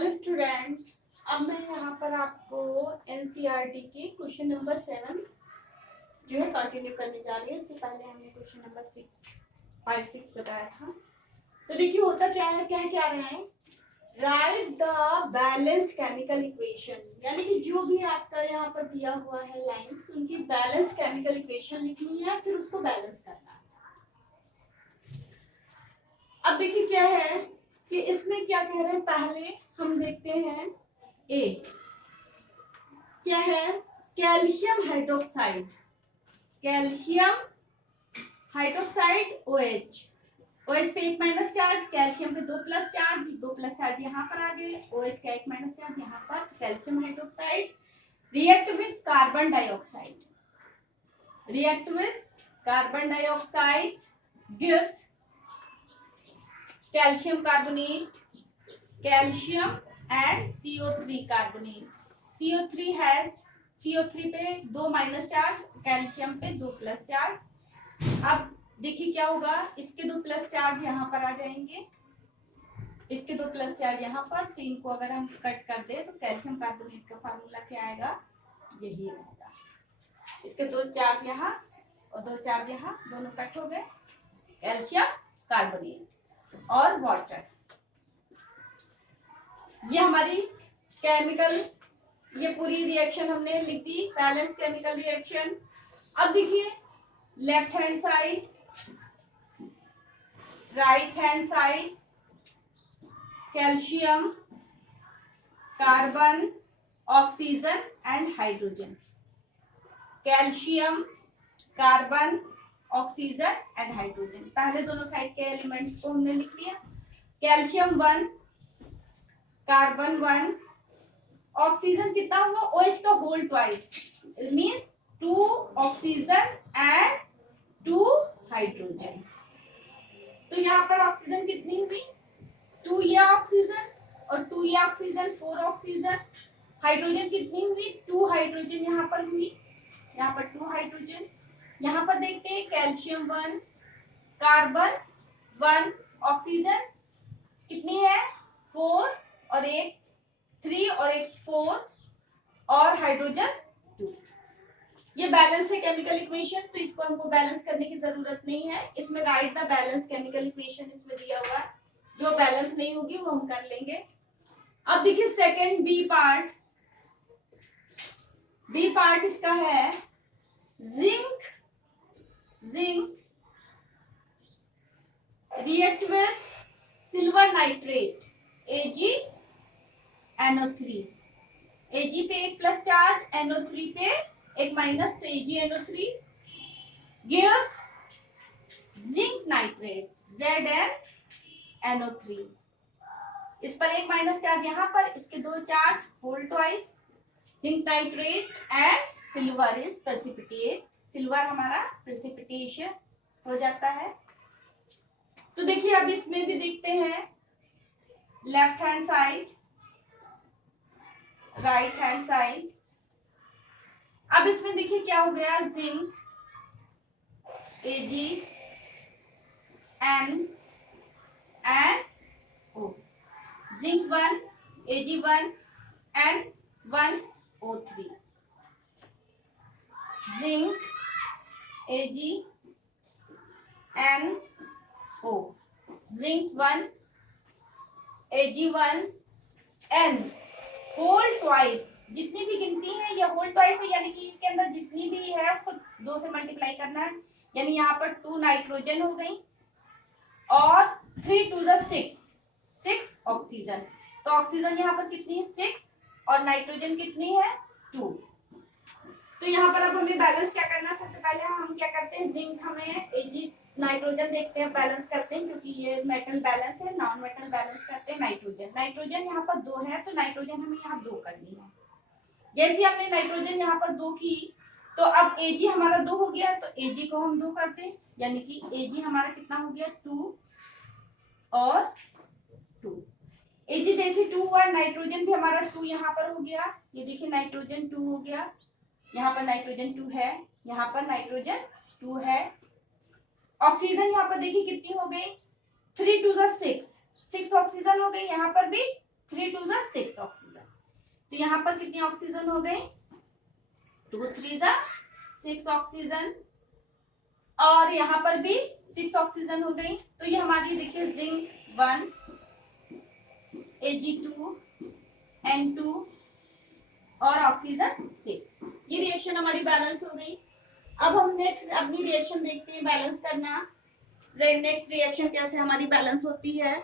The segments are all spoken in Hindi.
हेलो स्टूडेंट, अब मैं यहाँ पर आपको एनसीईआरटी के क्वेश्चन नंबर 7 जो है कंटिन्यू करने जा रही है। इससे पहले हमने क्वेश्चन नंबर 5, 6 बताया था। तो देखिए होता क्या है, क्या रहे हैं, right the balance chemical equation, यानी कि जो भी आपका यहाँ पर दिया हुआ है लाइंस, उनकी बैलेंस केमिकल इक्वेशन लिखनी है, फिर उसको बैलेंस करना है। अब देखिए क्या है कि इसमें क्या कह रहे हैं, पहले हम देखते हैं ए क्या है, calcium hydroxide, calcium hydroxide OH, OH पे 1 माइनस चार्ज, कैल्शियम पे 2 प्लस चार्ज, 2 प्लस चार्ज यहाँ पर आ गए, OH का 1 माइनस चार्ज यहाँ पर, calcium hydroxide react with carbon dioxide, react with carbon dioxide gives calcium carbonate, calcium and CO3 carbonate. CO3 पे 2 माइनस चार्ज, कैल्शियम पे 2 प्लस चार्ज। अब देखिए क्या होगा, इसके 2 प्लस चार्ज यहाँ पर आ जाएंगे, इसके 2 प्लस चार्ज यहाँ पर, तो इनको अगर हम कट कर दे तो कैल्शियम कार्बोनेट का फार्मूला क्या आएगा, यही आएगा। इसके 2 चार्ज यहाँ और 2 चार्ज यहाँ, दोनों कट हो गए, कैल्शियम कार्बोनेट और वाटर। ये हमारी केमिकल, ये पूरी रिएक्शन हमने लिख दी, बैलेंस केमिकल रिएक्शन। अब देखिए left hand side, right hand side, calcium, carbon, oxygen and hydrogen, calcium, carbon, oxygen and hydrogen. पहले दोनों साइड के एलिमेंट्स को हमने लिख लिया, कैल्शियम 1, कार्बन 1, ऑक्सीजन कितना हुआ, OH का whole twice, means 2 oxygen and 2 hydrogen. तो यहाँ पर ऑक्सीजन कितनी हुई, 2 ये ऑक्सीजन और 2 ये ऑक्सीजन, 4 ऑक्सीजन। हाइड्रोजन कितनी हुई, 2 हाइड्रोजन यहाँ पर हुई, यहाँ पर 2 हाइड्रोजन। यहाँ पर देखते हैं कैल्शियम 1, कार्बन 1, ऑक्सीजन कितनी है 4 और एक 3 और एक 4 और हाइड्रोजन 2। ये बैलेंस है केमिकल इक्वेशन, तो इसको हमको बैलेंस करने की जरूरत नहीं है। इसमें right the balance chemical equation इसमें दिया हुआ है, जो बैलेंस नहीं होगी वो हम कर लेंगे। अब देखिए सेकंड बी पार्ट इसका है zinc react with silver nitrate AgNO3, Ag पे 1 प्लस चार्ज, NO3 पे 1 माइनस, तो AgNO3 gives zinc nitrate ZnNO3। इस पर 1 माइनस चार्ज यहाँ पर, इसके 2 charge whole twice, zinc nitrate and silver is precipitate, silver हमारा प्रेसिपिटेशन हो जाता है। तो देखिए अब इसमें भी देखते हैं, left hand side, right hand side. अब इसमें देखिए क्या हो गया, zinc AgN and O, zinc 1 Ag1 and 1O3, zinc AgNO, zinc 1 Ag1 N, whole twice, जितनी भी गिनती है ये होल ट्वाइस है, यानी कि इसके अंदर जितनी भी है उसको 2 से मल्टीप्लाई करना है, यानी यहाँ पर 2 नाइट्रोजन हो गई और 3 2 6 ऑक्सीजन। तो ऑक्सीजन यहाँ पर कितनी है 6 और नाइट्रोजन कितनी है 2। तो यहाँ पर अब हमें बैलेंस क्या करना है, सबसे पहले हम क्या करते हैं, जिंक हमें Ag नाइट्रोजन देखते हैं, बैलेंस करते हैं, क्योंकि ये मेटल बैलेंस है, नॉन मेटल बैलेंस करते हैं नाइट्रोजन यहाँ पर 2 है, तो नाइट्रोजन हमें यहाँ 2 करनी है। जैसे हमने नाइट्रोजन यहाँ पर 2 की, तो अब Ag हमारा 2 हो गया, तो Ag को हम 2 करते हैं, यानी कि Ag हमारा कितना हो गया 2 और 2। Ag जैसे 2 हुआ, नाइट्रोजन भी हमारा 2 यहाँ पर हो गया, ये देखिए नाइट्रोजन 2 हो गया, यहाँ पर नाइट्रोजन 2 है, यहाँ पर नाइट्रोजन 2 है। ऑक्सीजन यहाँ पर देखिए कितनी हो गई, 3 2 6 ऑक्सीजन हो गई, यहाँ पर भी 3 2 6 ऑक्सीजन। तो यहाँ पर कितनी ऑक्सीजन हो गई, 2 3 जा 6 ऑक्सीजन, और यहाँ पर भी 6 ऑक्सीजन हो गई। तो ये हमारी देखिए जिंक 1 Ag2 N2 और ऑक्सीजन 6, ये रिएक्शन हमारी बैलेंस हो गई। अब हम नेक्स्ट अपनी रिएक्शन देखते हैं बैलेंस करना। नेक्स्ट रिएक्शन कैसे हमारी बैलेंस होती है।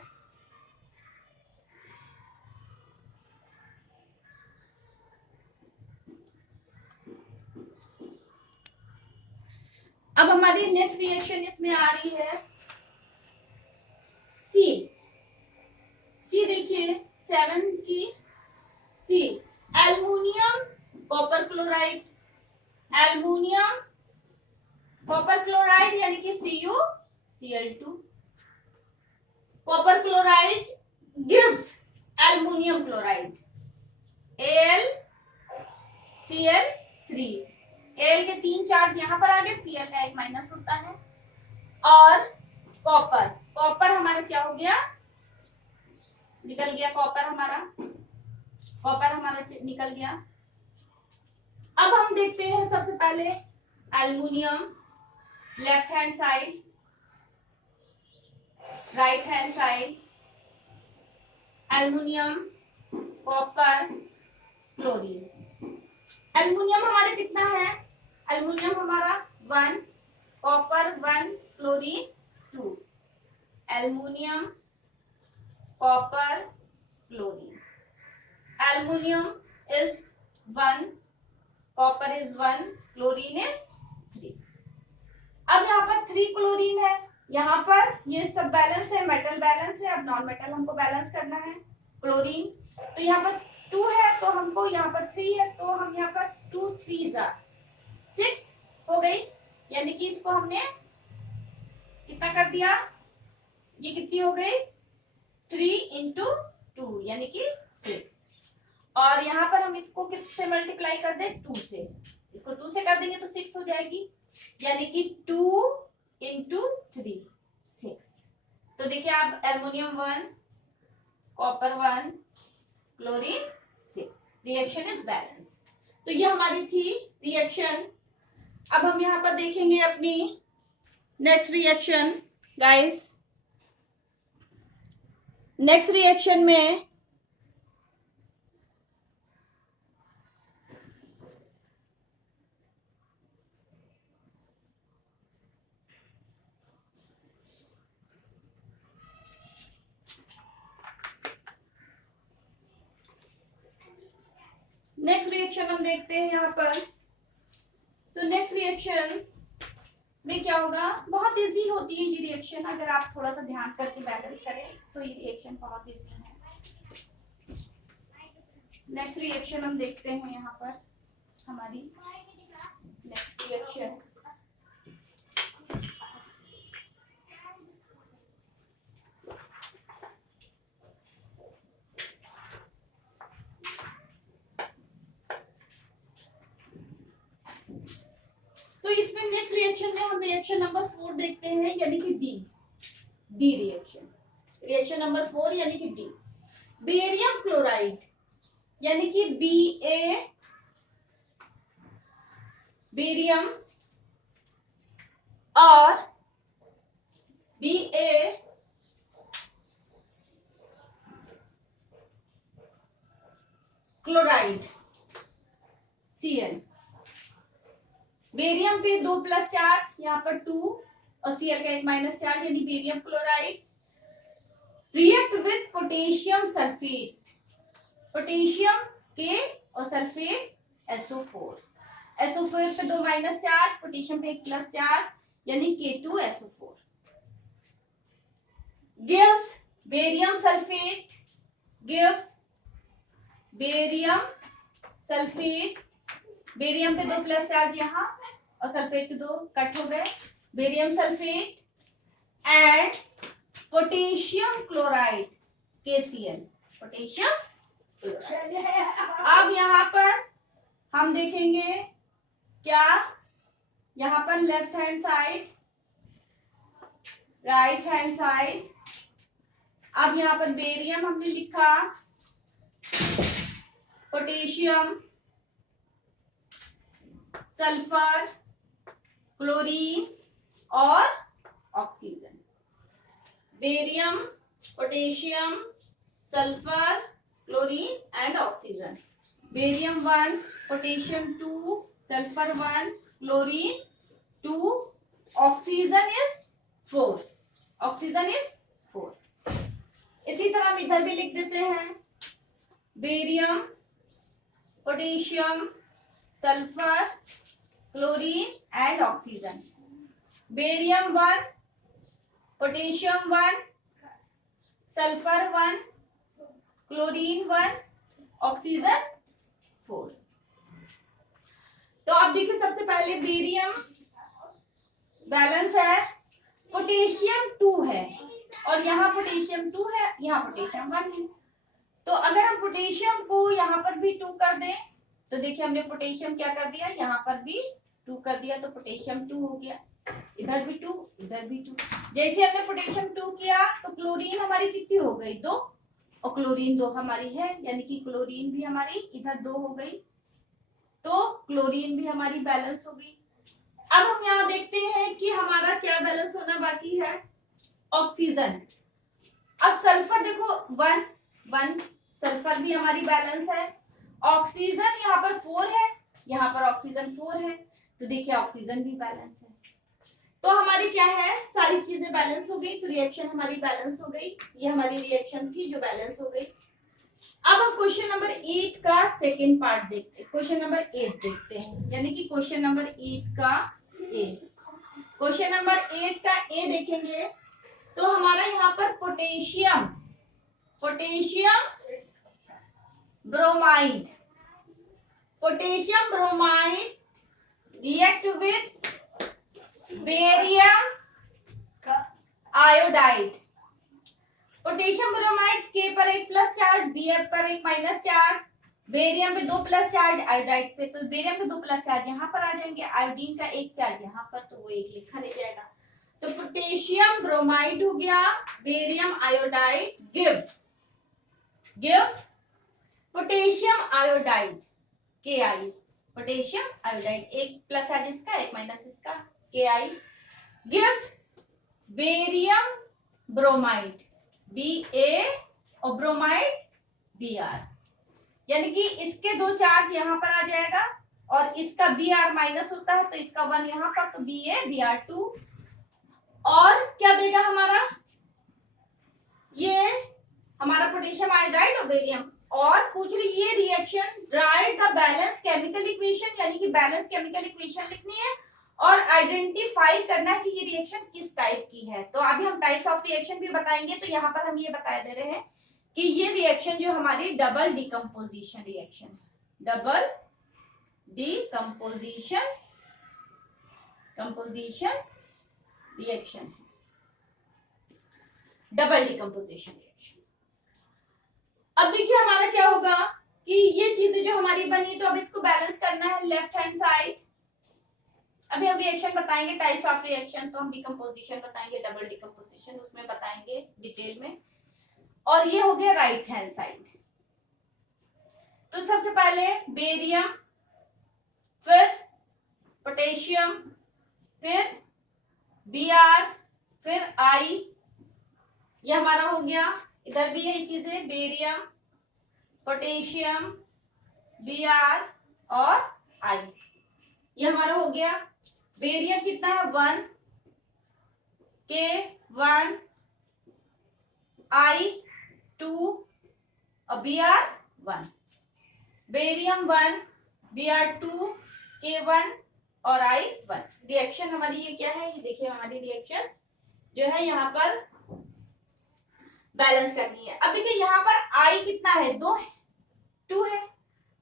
अब हमारी नेक्स्ट रिएक्शन इसमें आ रही है सी। सी देखिए 7 की C, aluminium copper chloride, aluminium copper chloride यानी कि CuCl2, copper chloride gives aluminium chloride AlCl3। Al के 3 चार्ज यहाँ पर आ गए, Cl का 1 माइनस होता है। और कॉपर, कॉपर हमारा क्या हो गया, निकल गया कॉपर हमारा, कॉपर हमारा निकल गया। अब हम देखते हैं सबसे पहले aluminium left hand side, right hand side, aluminium copper chlorine. Aluminium हमारे कितना है, एल्युमिनियम हमारा 1, copper 1, chlorine 2, aluminium copper chlorine, aluminium is 1, copper is 1, chlorine is 3। अब यहाँ पर 3 क्लोरीन है, यहाँ पर ये सब बैलेंस है, मेटल बैलेंस है। अब नॉन मेटल हमको बैलेंस करना है क्लोरीन। तो यहाँ पर 2 है तो हमको, यहाँ पर 3 है तो हम यहाँ पर 2 3 जा 6 हो गई, यानी कि इसको हमने कितना कर दिया, ये कितनी हो गई 3 × 2 यानी कि 6। और यहाँ पर हम इसको किससे मल्टीप्लाई कर दें, 2 से, इसको 2 से कर देंगे तो 6 हो जाएगी, यानी कि 2 × 3 6। तो देखिए आप aluminium 1, copper 1, chlorine 6, reaction is balance. तो ये हमारी थी रिएक्शन। अब हम यहाँ पर देखेंगे अपनी next reaction guys. Next reaction में नेक्स्ट रिएक्शन हम देखते हैं यहाँ पर। तो नेक्स्ट रिएक्शन में क्या होगा, बहुत इजी होती है ये रिएक्शन, अगर आप थोड़ा सा ध्यान करके बैलेंस करें तो ये रिएक्शन बहुत इजी है। नेक्स्ट रिएक्शन हम देखते हैं यहाँ पर हमारी नेक्स्ट रिएक्शन। तो इसमें नेक्स्ट रिएक्शन में हम रिएक्शन नंबर 4 देखते हैं, यानी कि डी रिएक्शन, रिएक्शन नंबर 4 यानी कि डी। बेरियम क्लोराइड यानी कि Ba, बेरियम और Ba क्लोराइड Cl। बेरियम पे 2 प्लस चार्ज, यहाँ पर 2 और Cl का 1 माइनस चार्ज, यानी barium chloride react with potassium sulphate, potassium के और सल्फेट SO4। SO4 पे 2 माइनस चार्ज, पोटेशियम पे 1 प्लस चार्ज, यानी K2SO4 gives barium sulphate, gives barium sulphate. Barium पे 2 प्लस चार्ज यहाँ और सल्फेट के 2 कट हो गए, barium sulphate and potassium chloride KCl, potassium chloride. अब यहाँ पर हम देखेंगे क्या, यहाँ पर left hand side, right hand side. अब यहाँ पर बेरियम हमने लिखा पोटेशियम, सल्फर, क्लोरीन और oxygen. Barium, potassium, sulphur, chlorine and oxygen. Barium 1, potassium 2, sulphur 1, chlorine 2, oxygen is 4। Oxygen is 4। इसी तरह हम इधर भी लिख देते हैं, barium, potassium, sulphur, chlorine and oxygen. Barium 1, potassium 1, sulphur 1, chlorine 1, oxygen 4। तो अब देखिए, सबसे पहले बेरियम बैलेंस है, पोटेशियम 2 है और यहाँ पोटेशियम 2 है, यहाँ पोटेशियम 1 है। तो अगर हम पोटेशियम को यहाँ पर भी 2 कर दें, तो देखिए हमने पोटेशियम क्या कर दिया, यहाँ पर भी 2 कर दिया, तो पोटेशियम 2 हो गया। इधर भी 2, इधर भी 2। जैसे हमने पोटेशियम 2 किया तो क्लोरीन हमारी कितनी हो गई, 2, और क्लोरीन 2 हमारी है, यानी कि क्लोरीन भी हमारी इधर 2 हो गई, तो क्लोरीन भी हमारी बैलेंस हो गई। अब हम यहाँ देखते हैं कि हमारा क्या बैलेंस होना बाकी है, ऑक्सीजन। अब सल्फर देखो 1 सल्फर भी हमारी बैलेंस है। ऑक्सीजन यहाँ पर 4 है, यहाँ पर ऑक्सीजन 4 है, तो देखिए ऑक्सीजन भी बैलेंस है। तो हमारी क्या है, सारी चीजें बैलेंस हो गई, तो रिएक्शन हमारी बैलेंस हो गई। ये हमारी रिएक्शन थी जो बैलेंस हो गई। अब हम क्वेश्चन नंबर 8 का सेकेंड पार्ट देखते हैं, क्वेश्चन नंबर 8 देखते हैं, यानी कि क्वेश्चन नंबर 8 का ए। क्वेश्चन नंबर 8 का ए देखेंगे तो हमारा यहाँ पर potassium bromide react with barium iodide. Potassium bromide के पर 1 प्लस चार्ज, Bf पर 1 माइनस चार्ज, बेरियम पे 2 प्लस चार्ज, आयोडाइड पे, तो बेरियम के 2 प्लस चार्ज यहाँ पर आ जाएंगे, आयोडीन का 1 चार्ज यहाँ पर, तो वो 1 लिखा रह जाएगा। तो पोटेशियम ब्रोमाइड हो गया, barium iodide gives potassium iodide Ki। Potassium iodide 1 plus charge इसका, 1 माइनस इसका, Ki gives barium bromide Ba और ब्रोमाइड Br, यानी कि इसके 2 चार्ज यहाँ पर आ जाएगा और इसका Br माइनस होता है, तो इसका 1 यहाँ पर, तो Ba Br2। और क्या देगा हमारा, ये हमारा पोटेशियम आयोडाइड और बेरियम। और पूछ रही ये reaction, right the balance chemical equation, यानी कि बैलेंस केमिकल इक्वेशन लिखनी है और आइडेंटिफाई करना है कि ये रिएक्शन किस टाइप की है। तो अभी हम टाइप्स ऑफ रिएक्शन भी बताएंगे, तो यहाँ पर हम ये बता दे रहे हैं कि ये रिएक्शन जो हमारी डबल डिकम्पोजिशन रिएक्शन रिएक्शन है, डबल डिकम्पोजिशन रिएक्शन। अब देखिए हमारा क्या होगा कि ये चीजें जो हमारी बनी, तो अब इसको बैलेंस करना है लेफ्ट हैंड साइड। अभी हम रिएक्शन बताएंगे, टाइप्स ऑफ रिएक्शन, तो हम डिकम्पोजिशन बताएंगे, डबल डिकम्पोजिशन उसमें बताएंगे डिटेल में। और ये हो गया राइट हैंड साइड। तो सबसे पहले बेरियम, फिर पोटेशियम, फिर Br, फिर I, ये हमारा हो गया। इधर भी यही चीजें, बेरियम, पोटेशियम, Br और I, ये हमारा हो गया। बेरियम कितना है 1, K1, I 2 और Br 1। बेरियम 1, Br 2, K1 और I 1। रिएक्शन हमारी ये क्या है, ये देखिए हमारी रिएक्शन जो है यहाँ पर बैलेंस करनी है। अब देखिए यहाँ पर I कितना है, 2 है,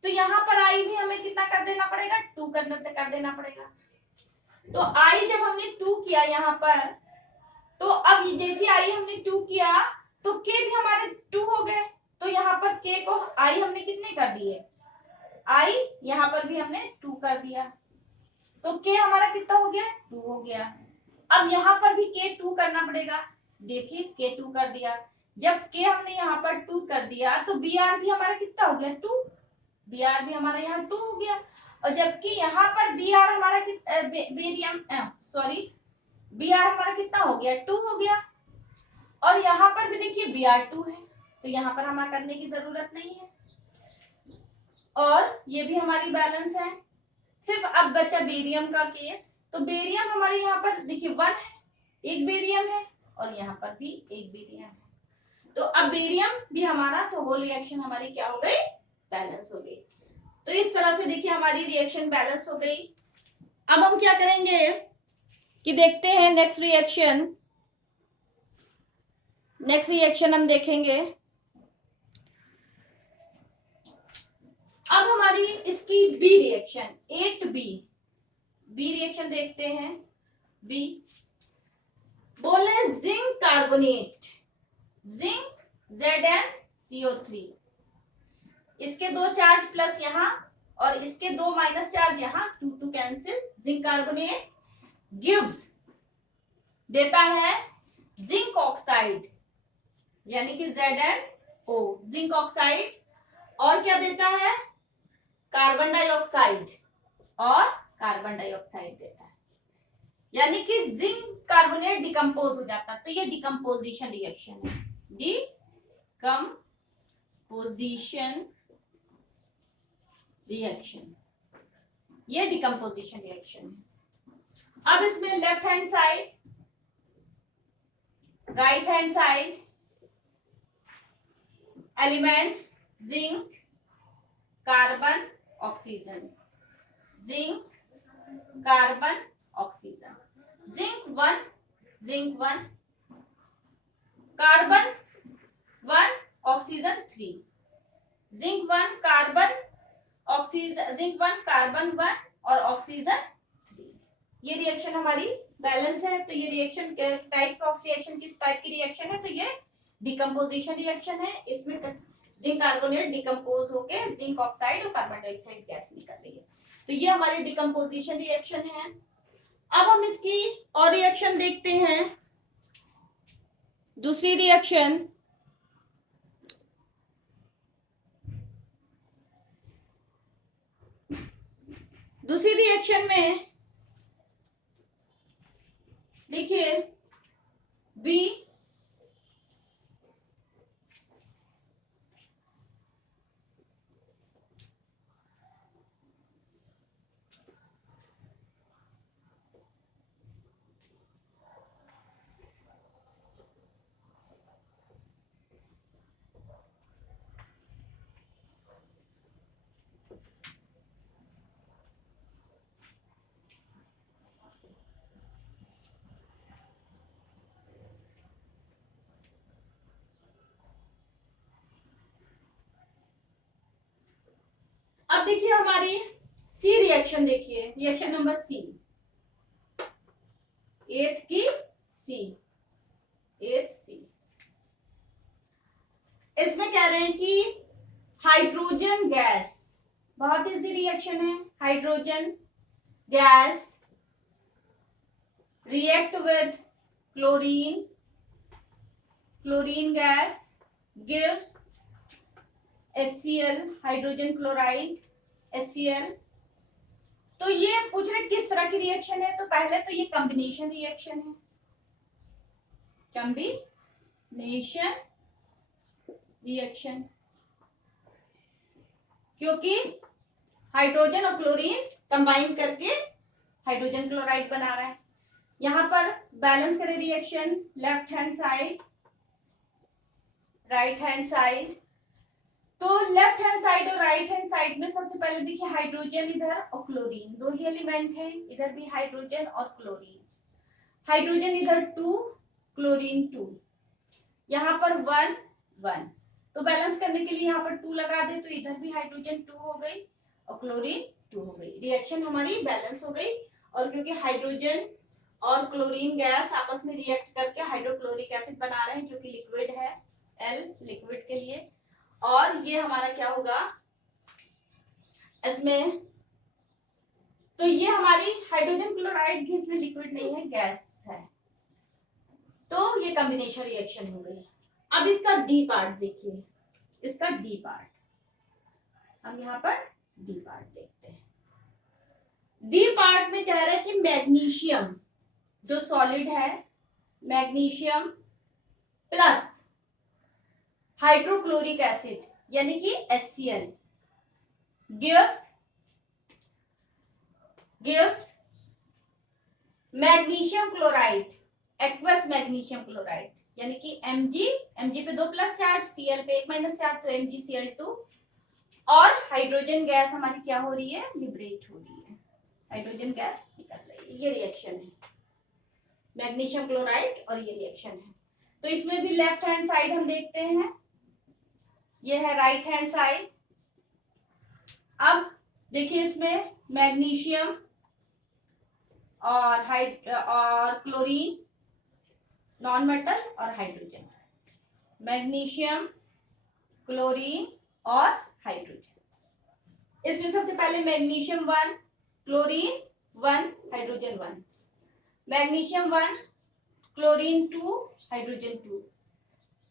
तो यहाँ पर I भी हमें कितना कर देना पड़ेगा, 2 कर देना पड़ेगा। तो I जब हमने 2 किया यहाँ पर, तो अब जैसे I हमने 2 किया तो K भी हमारे 2 हो गए, तो यहाँ पर K को I हमने कितने कर दिए, I यहाँ पर भी हमने 2 कर दिया, तो K हमारा कितना हो गया, 2 हो गया। अब यहाँ पर भी K 2 करना पड़ेगा, देखिए K 2 कर दिया। जब K हमने यहाँ पर 2 कर दिया तो Br भी हमारा कितना हो गया, 2, Br भी हमारा यहाँ 2 हो गया, और जबकि यहाँ पर Br हमारा बेरियम सॉरी Br हमारा कितना हो गया, 2 हो गया, और यहाँ पर भी देखिए Br 2 है, तो यहाँ पर हमें करने की जरूरत नहीं है, और ये भी हमारी बैलेंस है। सिर्फ अब बचा बेरियम का केस, तो बेरियम हमारे यहाँ पर देखिए 1 है, एक बेरियम है, और यहाँ पर भी एक बेरियम है, तो अब बेरियम भी हमारा, तो होल रिएक्शन हमारी क्या हो गई, बैलेंस हो गई। तो इस तरह से देखिए हमारी रिएक्शन बैलेंस हो गई। अब हम क्या करेंगे कि देखते हैं नेक्स्ट रिएक्शन हम देखेंगे। अब हमारी इसकी बी रिएक्शन 8B रिएक्शन देखते हैं। बी बोले जिंक कार्बोनेट, जिंक ZnCO3, इसके 2 चार्ज प्लस यहाँ और इसके 2 माइनस चार्ज यहाँ, 2 कैंसिल, जिंक कार्बोनेट गिव्स देता है जिंक ऑक्साइड यानी कि ZnO जिंक ऑक्साइड, और क्या देता है, कार्बन डाइऑक्साइड, और कार्बन डाइऑक्साइड देता है, यानी कि जिंक कार्बोनेट डिकम्पोज हो जाता है, तो ये डिकम्पोजिशन रिएक्शन है, डिकम्पोजिशन रिएक्शन, ये डिकम्पोजिशन रिएक्शन है। अब इसमें left hand side, right hand side, elements zinc, carbon, oxygen, zinc, carbon, oxygen, zinc 1, carbon 1, oxygen 3, zinc 1 carbon oxygen, zinc 1 carbon 1 और ऑक्सीजन 3। ये रिएक्शन हमारी बैलेंस है, तो ये रिएक्शन टाइप ऑफ रिएक्शन किस टाइप की रिएक्शन है, तो ये डिकम्पोजिशन रिएक्शन है। इसमें जिंक कार्बोनेट डिकम्पोज होके जिंक ऑक्साइड और कार्बन डाइऑक्साइड गैस निकल रही है, तो ये हमारी डिकम्पोजिशन रिएक्शन है। अब हम इसकी और रिएक्शन देखते हैं, दूसरी रिएक्शन, दूसरी रिएक्शन में देखिए बी अब देखिए हमारी सी रिएक्शन, देखिए रिएक्शन नंबर सी, 8th की सी, 8th सी। इसमें कह रहे हैं कि हाइड्रोजन गैस, बहुत इजी रिएक्शन है, hydrogen gas react with chlorine, chlorine gas gives HCl, hydrogen chloride HCl। तो ये पूछ रहे किस तरह की रिएक्शन है, तो पहले तो ये कॉम्बिनेशन रिएक्शन है, कॉम्बिनेशन रिएक्शन, क्योंकि हाइड्रोजन और क्लोरीन कंबाइन करके हाइड्रोजन क्लोराइड बना रहा है। यहां पर बैलेंस करें reaction, left hand side, right hand side, तो लेफ्ट हैंड साइड और राइट हैंड साइड में सबसे पहले देखिए हाइड्रोजन इधर और क्लोरीन, 2 ही एलिमेंट हैं, इधर भी हाइड्रोजन और क्लोरीन, हाइड्रोजन इधर 2, क्लोरीन 2, यहाँ पर 1 1, तो बैलेंस करने के लिए यहाँ पर 2 लगा दे, तो इधर भी हाइड्रोजन 2 हो गई और क्लोरीन 2 हो गई, रिएक्शन हमारी बैलेंस हो गई। और क्योंकि हाइड्रोजन और क्लोरीन गैस आपस में रिएक्ट करके हाइड्रोक्लोरिक एसिड बना रहे हैं जो कि लिक्विड है, L लिक्विड के लिए, और ये हमारा क्या होगा इसमें, तो ये हमारी हाइड्रोजन क्लोराइड भी इसमें लिक्विड नहीं है, गैस है, तो ये कॉम्बिनेशन रिएक्शन हो गई। अब इसका डी पार्ट देखिए, इसका डी पार्ट हम यहाँ पर डी पार्ट देखते हैं। डी पार्ट में कह रहा है कि मैग्नीशियम जो सॉलिड है, मैग्नीशियम प्लस हाइड्रोक्लोरिक एसिड यानी कि HCl gives magnesium chloride, aqueous magnesium chloride यानी कि Mg पे 2 प्लस चार्ज, Cl पे 1 माइनस चार्ज, तो MgCl2, और हाइड्रोजन गैस हमारी क्या हो रही है, लिबरेट हो रही है, हाइड्रोजन गैस निकल रही है। ये रिएक्शन है मैग्नीशियम क्लोराइड और ये रिएक्शन है। तो इसमें भी लेफ्ट हैंड साइड हम देखते हैं, ये है राइट हैंड साइड। अब देखिए इसमें मैग्नीशियम और क्लोरीन नॉन मेटल और हाइड्रोजन, मैग्नीशियम क्लोरीन और हाइड्रोजन। इसमें सबसे पहले magnesium 1 chlorine 1 hydrogen 1, magnesium 1 chlorine 2 hydrogen 2।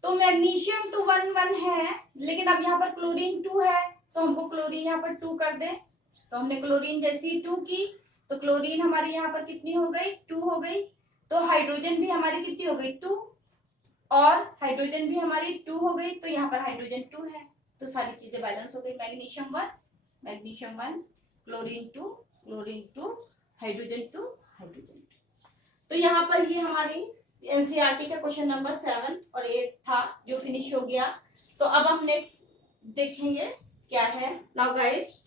तो मैग्नीशियम तो 1 1 है, लेकिन अब यहाँ पर क्लोरीन 2 है, तो हमको क्लोरीन यहाँ पर 2 कर दे। तो हमने क्लोरीन जैसी 2 की, तो क्लोरीन हमारी यहाँ पर कितनी हो गई, 2 हो गई। तो हाइड्रोजन भी हमारी कितनी हो गई, 2, और हाइड्रोजन भी हमारी 2 हो गई, तो यहाँ पर हाइड्रोजन 2 है। तो सारी चीजें बैलेंस हो गई, मैग्नीशियम 1 क्लोरीन 2 हाइड्रोजन 2 हाइड्रोजन 2। तो यहाँ पर ये हमारी एनसीईआरटी का क्वेश्चन नंबर 7 और 8 था जो फिनिश हो गया। तो अब हम नेक्स्ट देखेंगे क्या है। Now guys